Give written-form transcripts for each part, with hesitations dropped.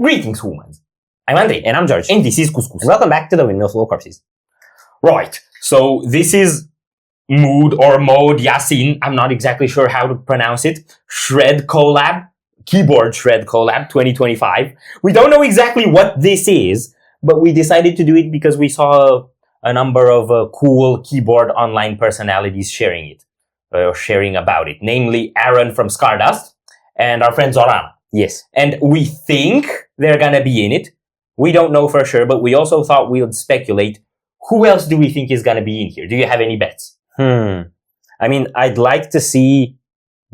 Greetings, humans. I'm Andre. And I'm George. And this is Couscous. And welcome back to the Windmill Full of Corpses. Right. So this is Mode Yassin. I'm not exactly sure how to pronounce it. Shred Collab. Keyboard Shred Collab 2025. We don't know exactly what this is, but we decided to do it because we saw a number of cool keyboard online personalities sharing it. Sharing about it. Namely Aaron from Stardust and our friend Zoran. Yes. And we think they're gonna be in it. We don't know for sure, but we also thought we would speculate. Who else do we think is gonna be in here? Do you have any bets? I mean, I'd like to see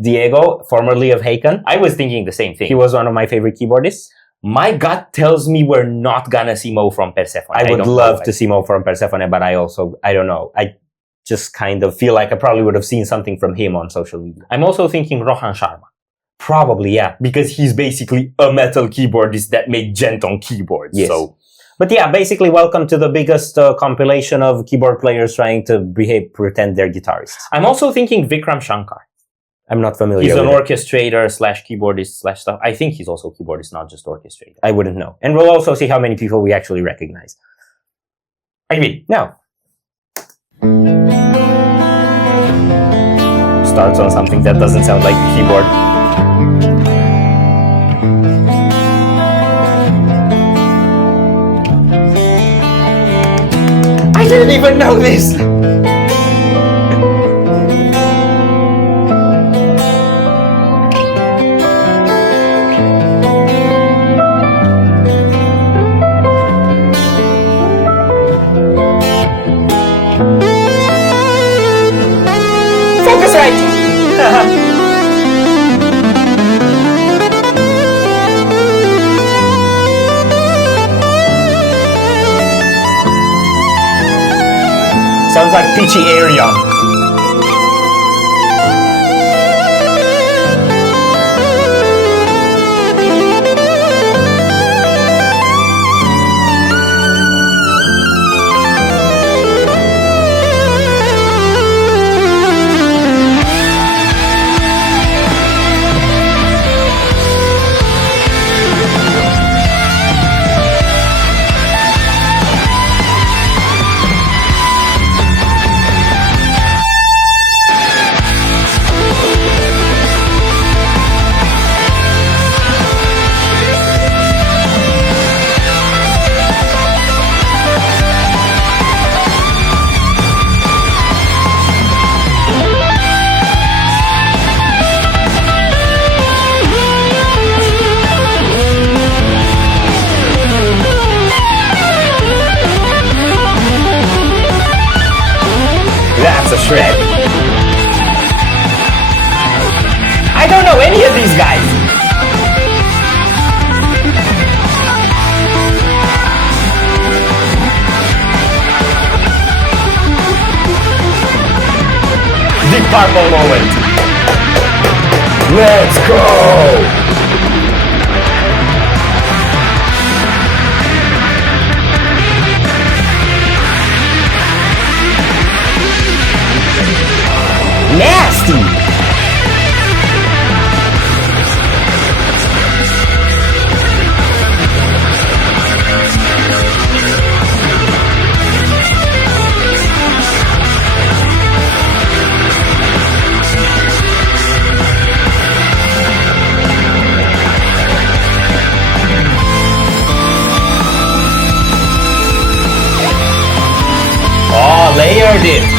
Diego, formerly of Haken. I was thinking the same thing. He was one of my favorite keyboardists. My gut tells me we're not gonna see Mo from Persephone. I would love to see Mo from Persephone, but I don't know. I just kind of feel like I probably would have seen something from him on social media. I'm also thinking Rohan Sharma. Probably, yeah. Because he's basically a metal keyboardist that made gent on keyboards. Yes. So. But yeah, basically welcome to the biggest compilation of keyboard players trying to pretend they're guitarists. I'm also thinking Vikram Shankar. I'm not familiar with him. He's an orchestrator slash keyboardist slash stuff. I think he's also keyboardist, not just orchestrator. I wouldn't know. And we'll also see how many people we actually recognize. I mean, now. Starts on something that doesn't sound like a keyboard. I didn't even know this! Focus right! Sounds like Peachy Arion. That's a shred. I don't know any of these guys. Deep Purple moment. Let's go! Nasty! Oh, layered it.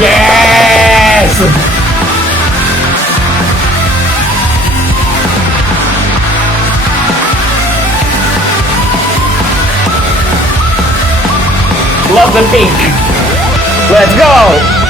Yes! Love the pink. Let's go!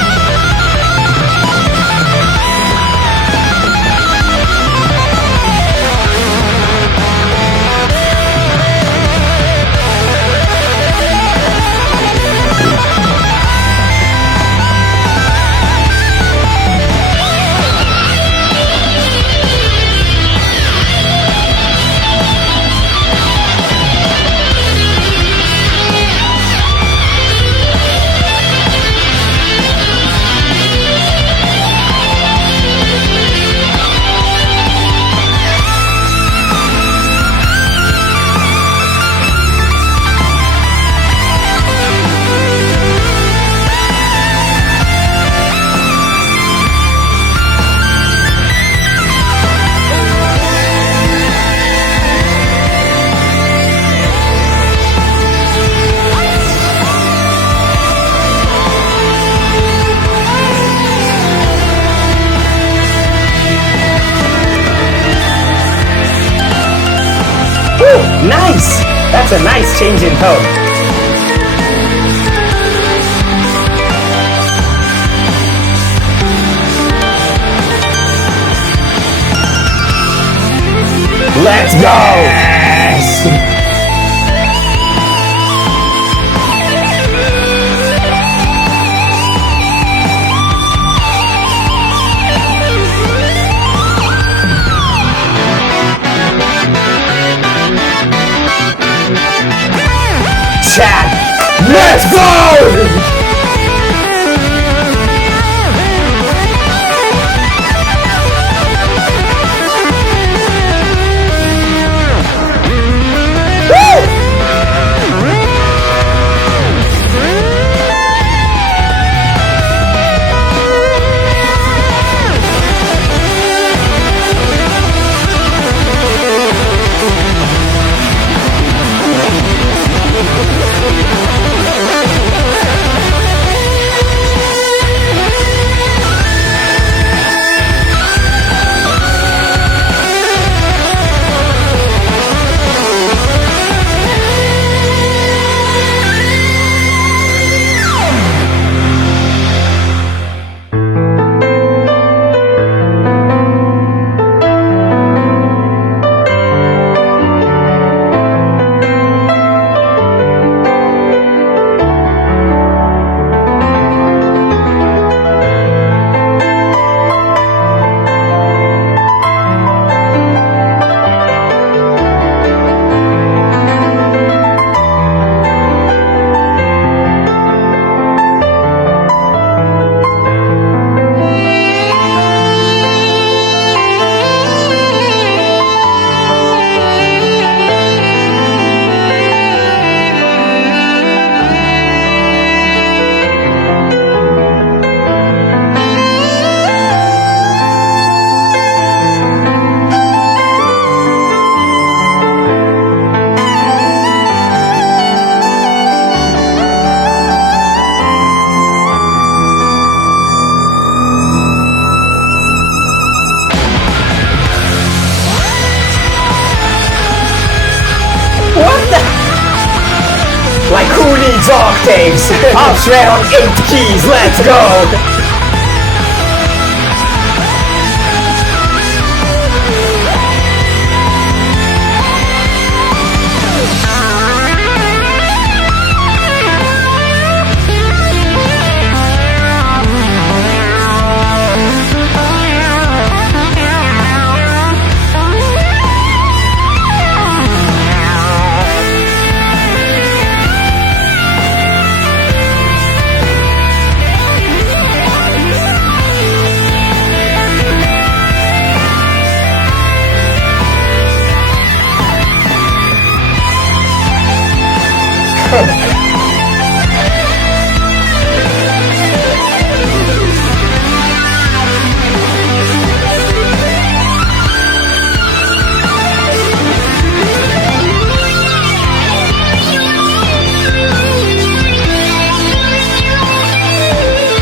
Nice! That's a nice change in tone. Let's go! Yes! Chat! Let's go! Like who needs octaves? I'll shred on 8 keys, let's go!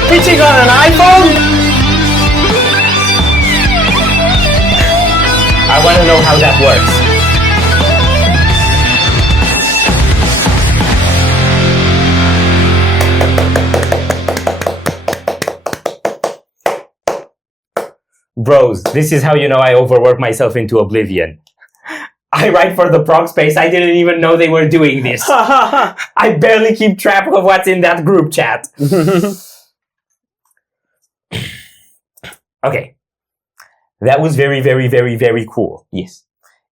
Pitching on an iPhone? I want to know how that works. Bros, this is how you know I overwork myself into oblivion. I write for the prog space. I didn't even know they were doing this. I barely keep track of what's in that group chat. Okay. That was very, very, very, very cool. Yes.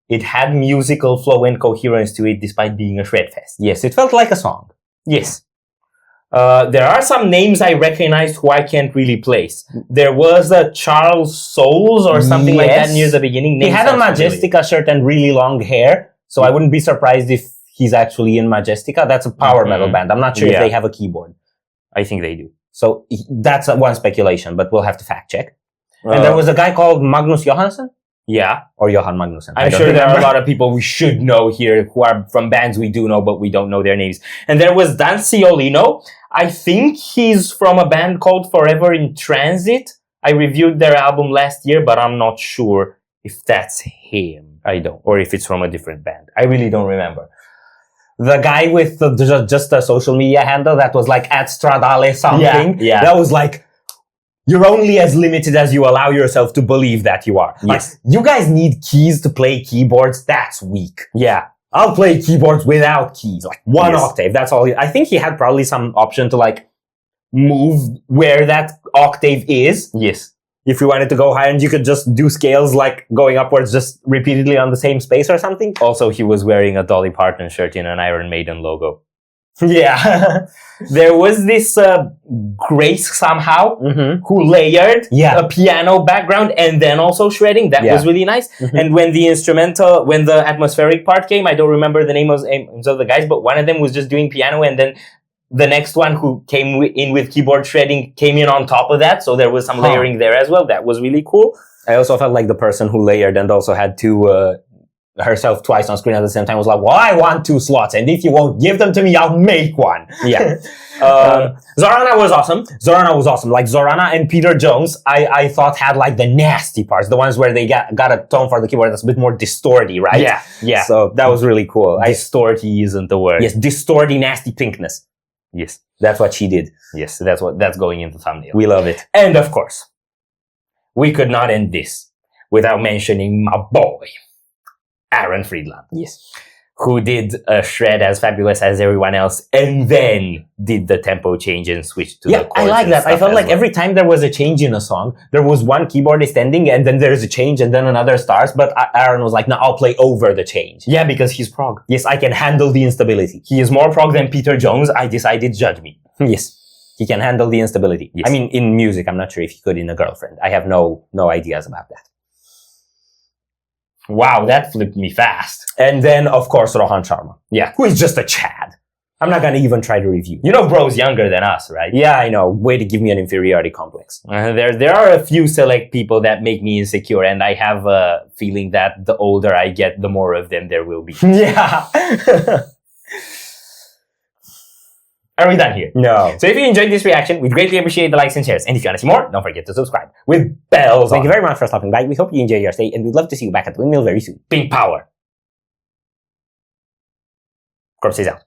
It had musical flow and coherence to it despite being a shred fest. Yes, it felt like a song. Yes. There are some names I recognized who I can't really place. There was a Charles Souls or something like that near the beginning. He had a Majestica shirt and really long hair, so I wouldn't be surprised if he's actually in Majestica. That's a power metal band. I'm not sure if they have a keyboard. I think they do. So that's one speculation, but we'll have to fact check. And there was a guy called Magnus Johansson? Yeah. Or Johan Magnussen. I'm sure there are a lot of people we should know here who are from bands we do know, but we don't know their names. And there was Dan Ciolino. I think he's from a band called Forever in Transit. I reviewed their album last year, but I'm not sure if that's him. I don't. Or if it's from a different band. I really don't remember. The guy with just a social media handle that was like at Stradale something. Yeah. That was like, you're only as limited as you allow yourself to believe that you are. Yes. Like, you guys need keys to play keyboards. That's weak. Yeah. I'll play keyboards without keys, like one octave. That's all. I think he had probably some option to like move where that octave is. Yes. If you wanted to go higher, and you could just do scales like going upwards just repeatedly on the same space or something. Also, he was wearing a Dolly Parton shirt in an Iron Maiden logo. Yeah. There was this Grace somehow who layered a piano background and then also shredding. That was really nice. And when the atmospheric part came, I don't remember the names of the guys, but one of them was just doing piano, and then the next one who came in with keyboard shredding came in on top of that. So there was some layering there as well. That was really cool. I also felt like the person who layered and also had to herself twice on screen at the same time was like, well, I want 2 slots, and if you won't give them to me, I'll make one. Yeah. Zorana was awesome. Like Zorana and Peter Jones, I thought had like the nasty parts, the ones where they got a tone for the keyboard that's a bit more distorty, right? Yeah. So that was really cool. Distorty isn't the word. Yes, distorty, nasty pinkness. Yes. That's what she did. Yes, that's going in the thumbnail. We love it. And of course, we could not end this without mentioning my boy, Aaron Friedland. Yes. Who did a shred as fabulous as everyone else and then did the tempo change and switched to the chords. I like that. I felt like every time there was a change in a song, there was one keyboardist ending and then there's a change and then another starts, but Aaron was like, no, I'll play over the change. Yeah, because he's prog. Yes, I can handle the instability. He is more prog than Peter Jones. I decided judge me. Yes. He can handle the instability. Yes. I mean, in music, I'm not sure if he could in a girlfriend. I have no ideas about that. Wow, that flipped me fast. And then, of course, Rohan Sharma. Yeah. Who is just a Chad. I'm not going to even try to review. You know bro's younger than us, right? Yeah, I know. Way to give me an inferiority complex. There are a few select people that make me insecure, and I have a feeling that the older I get, the more of them there will be. Yeah. Are we done here? No. So if you enjoyed this reaction, we'd greatly appreciate the likes and shares. And if you want to see more, don't forget to subscribe with bells Thank you very much for stopping by. We hope you enjoy your stay, and we'd love to see you back at the Windmill very soon. Pink power. Corpses out.